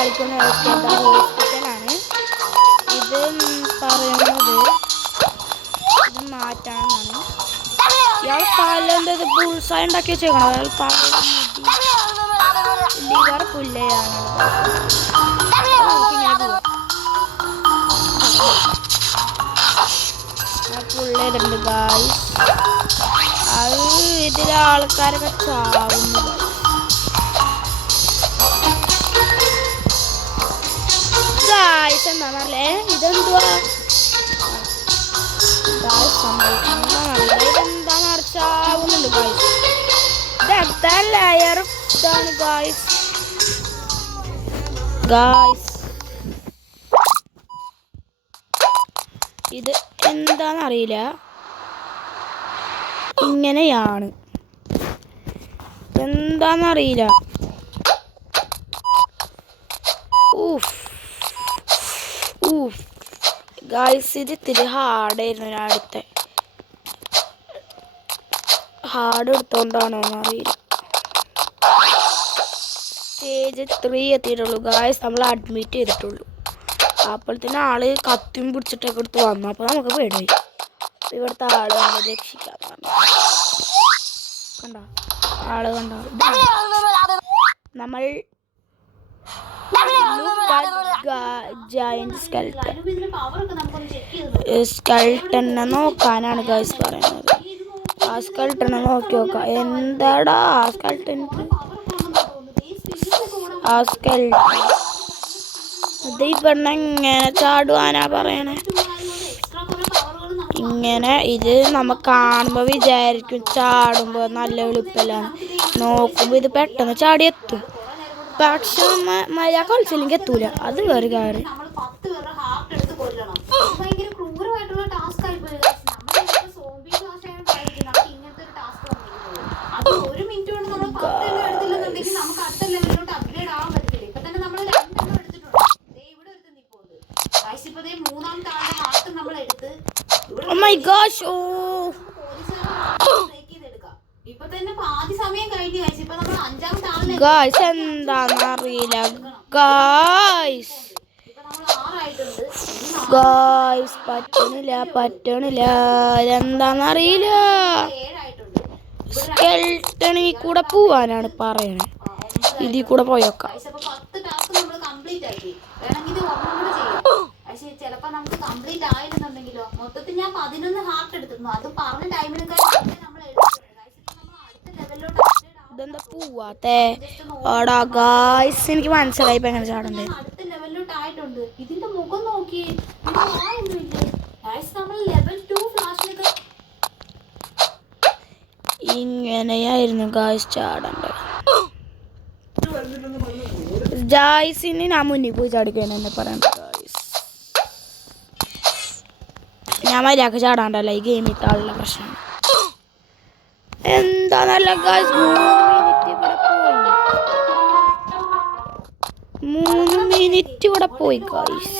കളിക്കുന്ന ഹോസ്പിറ്റലാണ്. ഇത് പറയുന്നത് ഇത് മാറ്റാണെന്നാണ്. ഇയാൾ തലെന്തത് ബുൾസായ ഉണ്ടാക്കി വെച്ചേക്കണം. അയാൾ ലിവർ പുല്ലയാണ്. പുള്ളേരുണ്ട് ഗായ്സ്. അത് ഇതിലെ ആൾക്കാരൊക്കെ ചാവുന്നു. ഗായ്സ് എന്താണല്ലേ ഇതെന്തുവാ ഇതെന്താണ് അടച്ചാവുന്നുണ്ട് ഗായ്സ്. ഇതെടുത്ത ലെയർ ഇതാണ് ഗായ്സ്. ഇത് എന്താണെന്നറിയില്ല. ഇങ്ങനെയാണ്. എന്താണെന്നറിയില്ല. ഗായ്സ് ഇത് ഇത്തിരി ഹാർഡായിരുന്നു. ഞാൻ ഹാർഡ് എടുത്തോണ്ടാണോ എന്നറിയില്ല. സ്റ്റേജ് 3 എത്തിയിട്ടുള്ളൂ ഗായ്സ്. നമ്മൾ അഡ്മിറ്റ് ചെയ്തിട്ടുള്ളൂ. അപ്പോഴത്തേന് ആള് കത്തിയും പിടിച്ചിട്ടൊക്കെ എടുത്ത് വന്നു. അപ്പോൾ നമുക്ക് പേടിയായി. ഇവിടുത്തെ ആള് നമ്മൾ രക്ഷിക്കാൻ കണ്ട ആള് കണ്ട നമ്മൾ സ്കെൽട്ടനെ നോക്കാനാണ് ഗൈസ് പറയുന്നത്. ആ സ്കെൽട്ടനെ നോക്കി നോക്കാം. എന്താടാ ആ സ്കെൽട്ടൻ ഇത് ഇവിടെ എങ്ങനെ ചാടുവാനാ പറയണേ. ഇങ്ങനെ ഇത് നമ്മ കാണുമ്പോ വിചാരിക്കും ചാടുമ്പോ നല്ല എളുപ്പല്ലാണ്. നോക്കുമ്പോ ഇത് പെട്ടെന്ന് ചാടി എത്തും. പക്ഷെ മഴ കളിച്ചില്ലെങ്കിൽ എത്തൂല. അത് വേറെ കാര്യം. Oh my gosh. ഗായ്സ് എന്താന്നറിയില്ല. ഗായ്സ് പറ്റണില്ല. എന്താന്നറിയില്ല. സ്കെൽട്ടണിൽ കൂടെ പോവാനാണ് പറയണേ. ഇതിൽ കൂടെ പോയേക്കാം. ചിലപ്പോ നമുക്ക് കംപ്ലീറ്റ് ആയിരുന്നുണ്ടെങ്കിലോ. മൊത്തത്തിൽ ഞാൻ 11 ഹാർട്ട് എടുത്തിരുന്നു. അത് പറഞ്ഞ ടൈമിനൊക്കെ ഇതെന്താ പോവാത്തേ? ഓടാ ഗായ്സ് എനിക്ക് മനസ്സിലായി ഇപ്പൊ എങ്ങനെ ചാടണ്ടേ. അടുത്ത ലെവലിലോട്ട് ആയിട്ടുണ്ട്. ഇതിന്റെ മുഖം നോക്കി ഇങ്ങനെയായിരുന്നു ഗായ്സ് ചാടണ്ടേ. ജായ്സിന് ഞാൻ മുന്നിൽ പോയി ചാടിക്കാൻ എന്നെ പറയണ്ട ഗായ്സ്. ഞാൻ മര്യാദക്ക് ചാടാണ്ടല്ല. ഈ ഗെയിമിൽ താളുള്ള പ്രശ്നം എന്താ നല്ല ഗായ്സ്. 3 മിനിറ്റ് ഇവിടെ പോയി ഗായ്സ്.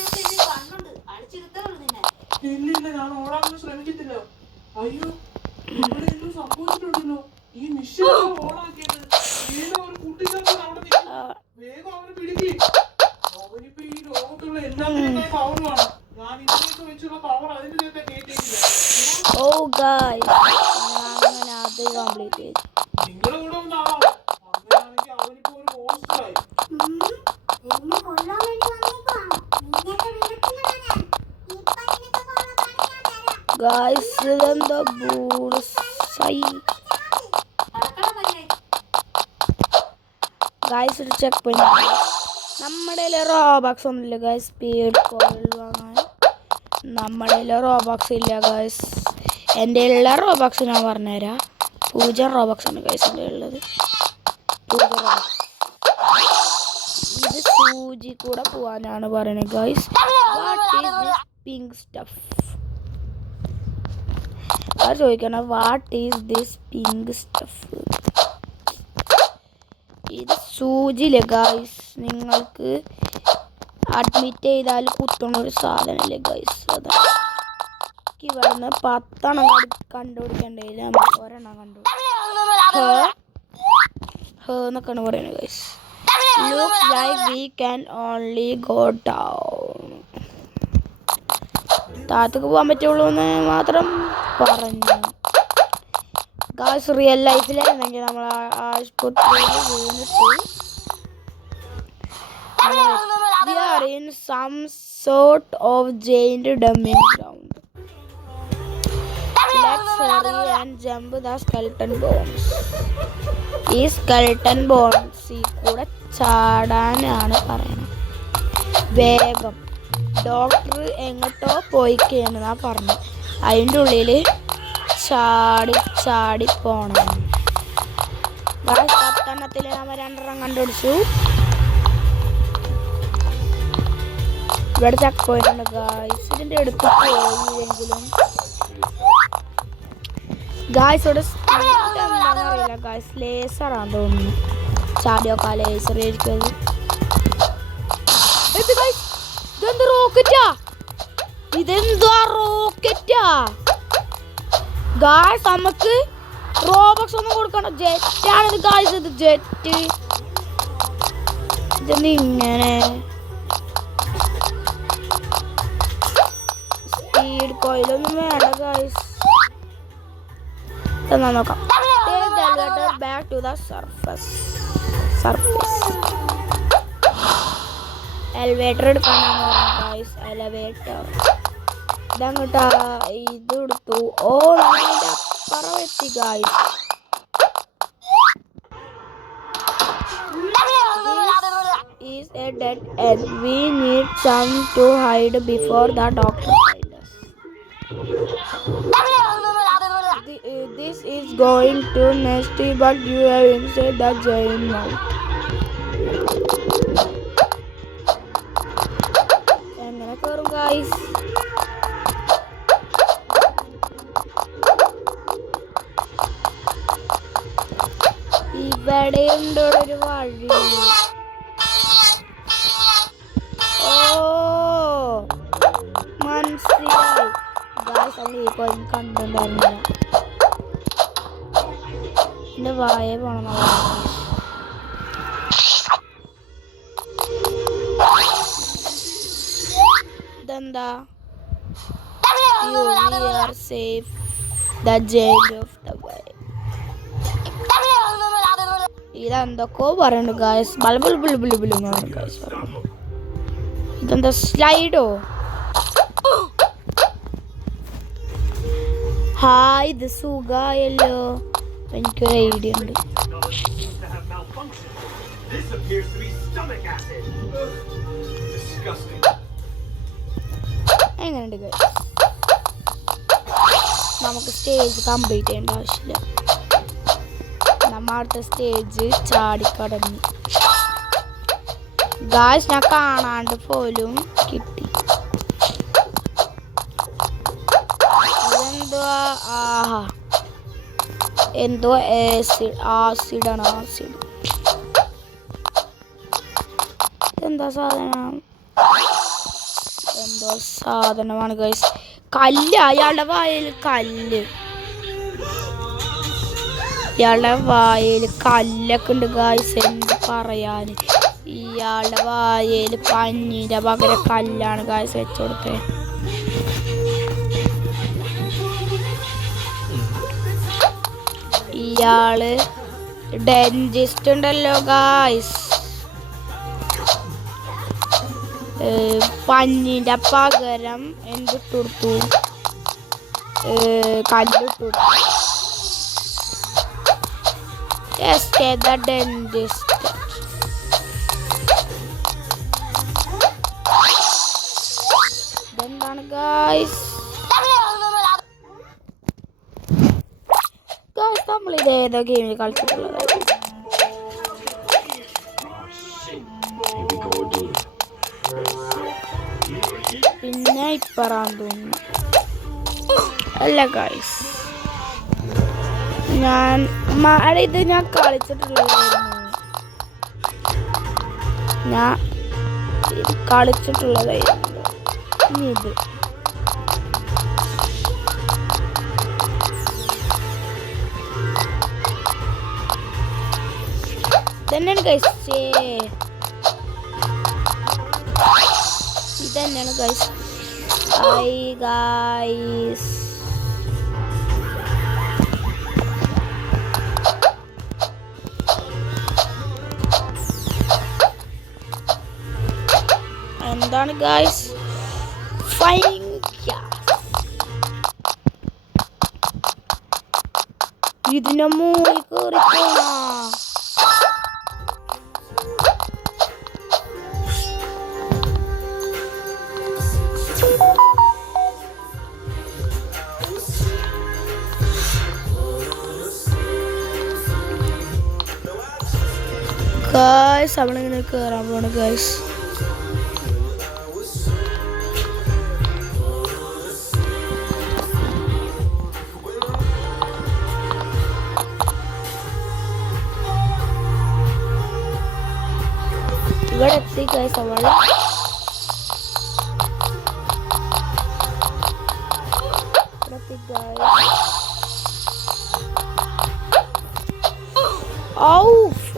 ഓ ഗായ്സ് അങ്ങനെ അത് കംപ്ലീറ്റ് ചെയ്തു. ഗായ്സ് ഇതെന്താ ഗായ്സ് ഒരു ചെക്ക് പോയിന്റ്. നമ്മുടെ റോബോക്സ് ഒന്നുമില്ല ഗായ്സ്. സ്പീഡ് കോൾ വാങ്ങാൻ നമ്മുടെ റോബോക്സ് ഇല്ല ഗായ്സ്. എൻ്റെ ഉള്ള റോബോക്സ് ഞാൻ പറഞ്ഞുതരാം. 0 റോബോക്സ് ആണ് ഗായ്സ് എൻ്റെ ഉള്ളത്. 0 റോബോക്സ്. ഇത് സൂചി കൂടെ പോവാനാണ് പറയുന്നത് guys. What is this pink stuff? അത് ചോദിക്കണം. What is this pink stuff? ഇത് സൂചിയില്ലേ ഗായ്സ്. നിങ്ങൾക്ക് അഡ്മിറ്റ് ചെയ്താൽ കുത്തുന്ന ഒരു സാധനമല്ലേ ഗൈസ്. അതാണ് ഇവിടുന്ന് 10 എണ്ണം കണ്ടുപിടിക്കേണ്ടതില്ല. നമുക്ക് ഒരെണ്ണം കണ്ടുപിടിക്കാം എന്നൊക്കെയാണ് പറയുന്നത് guys. Looks like we can only go down. താഴത്തേക്ക് പോകാൻ പറ്റുള്ളൂ എന്ന് മാത്രം പറഞ്ഞു. ഗായ്സ് റിയൽ ലൈഫിലായിരുന്നെങ്കിൽ നമ്മൾ ആശുപത്രിയിൽ വീണിട്ട് we are in some sort of giant dumping ground. Let's hurry and jump the skeleton bones. ഈ skeleton bones കൂടെ ചാടാനാണ് പറയുന്നത്. വേഗം ഡോക്ടർ എങ്ങോട്ടോ പോയിക്കെന്നാ പറഞ്ഞു. അതിൻ്റെ ഉള്ളിൽ ചാടി ചാടി പോണം. പത്തെണ്ണത്തിൽ നമ്മൾ 2 കണ്ടുപിടിച്ചു. ഇവിടെ ചെക്ക് പോയിന്റ് ഉണ്ട് ഗായ്സ്. ഇതിൻ്റെ അടുത്ത് പോയില്ലെങ്കിലും ഗായ്സ് ഇവിടെ സ്പീഡ് എന്താണെന്ന് അറിയില്ല ഗായ്സ്. ലേസറാന്ന് തോന്നുന്നു. ചാടിയൊക്കെ ലേസർ ആയിരിക്കും. ഇതെന്താ റോക്കറ്റാ? ഇതെന്താ റോക്കറ്റാ ഗായ്സ്? നമുക്ക് റോബക്സ് ഒന്നും കൊടുക്കണം. ജെറ്റാണിത് ഗായ്സ്. ഇത് ജെറ്റ്. ഇതെന്താ ഇങ്ങനെ? സ്പീഡ് കോയിലൊന്നും വേണ്ട ഗായ്സ്. എന്നാ നോക്കാം. Take the elevator back to the surface. Elevator എടുക്കാനാണ് പറഞ്ഞത് ഗായ്സ്. എലിവേറ്റർ ഇതങ്ങോട്ടാ. ഇത് എടുത്തു. ഓ നമ്മളിൻ്റെ അപ്പുറം എത്തി guys. This is a dead end. We need some to hide before the doctor finds us. This is going to nasty, but you have inside the giant mouth. എങ്ങനെ കയറും guys? ഇവിടെ ഉണ്ട് ഒരു വഴി. ഓ മനസ്സിലായി ഗായ്സ്. നമ്മൾ ഈ കോയിൻ കണ്ടിട്ടുണ്ടായിരുന്നില്ല. എൻ്റെ വായ പോണം. ഇതെന്താ? You are safe. The change of the way. ഇതെന്തൊക്കെയോ പറയുന്നു ഗായ്സ്. ബൾബുൾ ഗായ്സ്. ഇതെന്താ സ്ലൈഡോ? ഹായ്, ഇത് സുഖായല്ലോ. എനിക്കൊരു ഐഡിയ ഉണ്ട്. എങ്ങനെയുണ്ട് ഗായ്സ്? നമുക്ക് സ്റ്റേജ് കംപ്ലീറ്റ് ചെയ്യേണ്ട ആവശ്യമില്ല. നമ്മ അടുത്ത സ്റ്റേജ് ചാടിക്കടന്നു ഗായ്സ്. ഞാൻ കാണാണ്ട് പോലും കിട്ടി. ഇതെന്തോ? ആഹാ, എന്തോ ആസിഡാണ്. ആസിഡ് എന്താ സാധനം? എന്തോ സാധനമാണ് ഗൈസ്. കല്ല്. അയാളുടെ വായിൽ കല്ല്. ഇയാളുടെ വായിൽ കല്ലൊക്കെ ഉണ്ട് ഗായ്സ്. എന്ത് പറയാൻ? ഇയാളുടെ വായിൽ പഞ്ഞിൻ്റെ പകരം കല്ലാണ് ഗായ്സ് വെച്ചു കൊടുത്തത്. ഇയാള് ഡെന്റിസ്റ്റ് ഉണ്ടല്ലോ ഗായ്സ്. പഞ്ഞിൻ്റെ പകരം എന്തിട്ട് കൊടുത്തു? കല്ലിട്ട് കൊടുത്തു. The dentist. എന്താണ് ഗായ്സ്? നമ്മൾ ഇത് ഏതോ ഗെയിമിൽ കളിച്ചിട്ടുള്ളത്. പിന്നെ ഇപ്പറാൻ തോന്നുന്നു. അല്ല ഗായ്സ്, ഇത് ഞാൻ കളിച്ചിട്ടുള്ളതായിരുന്നു. ഇനി ഇത് ഇതന്നെയാണ് ഗൈസ്. ഇതന്നെയാണ് ഗൈസ്. Hi guys. എന്താണ് ഗൈസ്? ഇതിന്റെ മൂടി കയറി പോണ. ഗൈസ് അവളിങ്ങനെ കയറാൻ പോണ ഗൈസ്. ഇവിടെ എത്തി ഗൈസ് അവള്.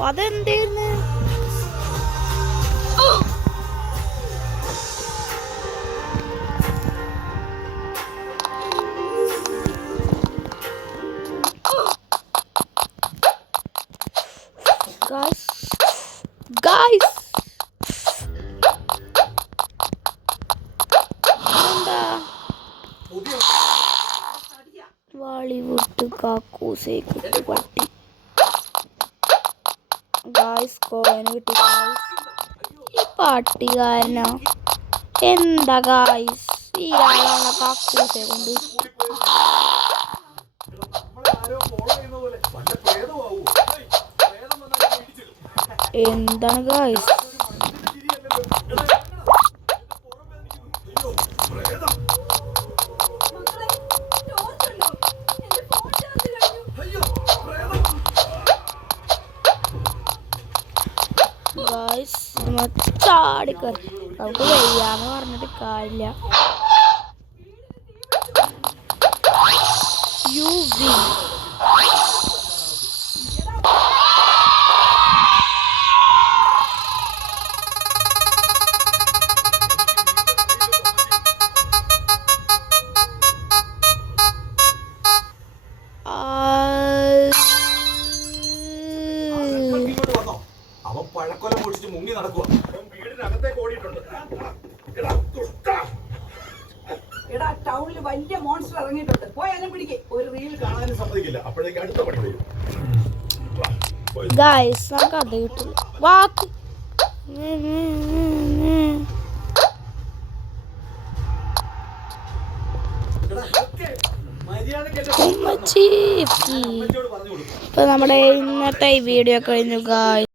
അതെന്തായിരുന്നു? ഗൈസ് ബോളിവുഡ് കാക്കൂസേ കുട്ടുപട്ടി. ഗായ്സ് കോവന് കിട്ടി ഗായ്സ്. ഈ പട്ടികാരനോ എന്താ ഗായ്സ്? ഇയാളാണ് കാക്കൂസെ കൊണ്ട്. എന്താണ് ഗായ്സ്? ചാടിക്കറി നമുക്ക് വയ്യാന്ന് പറഞ്ഞിട്ട് കാര്യമില്ല. അവൻ പഴക്കൊല പൊടിച്ച് മുങ്ങി നടക്കുക. വീടിനകത്തേക്ക് ഓടിയിട്ടുണ്ട്. എടാ ടൗണിൽ വലിയ മോൺസ്റ്റർ ഇറങ്ങിയിട്ടുണ്ട്. പോയാലും പിടിക്കേ. ഒരു റീൽ കാണാനും സമ്മതിക്കില്ല. അപ്പോഴേക്ക് അടുത്ത പണി വരും. ഗായ്സ് നമുക്ക് അത് കിട്ടില്ല. ബാക്കി ഇപ്പൊ നമ്മുടെ ഇന്നത്തെ ഈ വീഡിയോ കഴിഞ്ഞു ഗായ്സ്.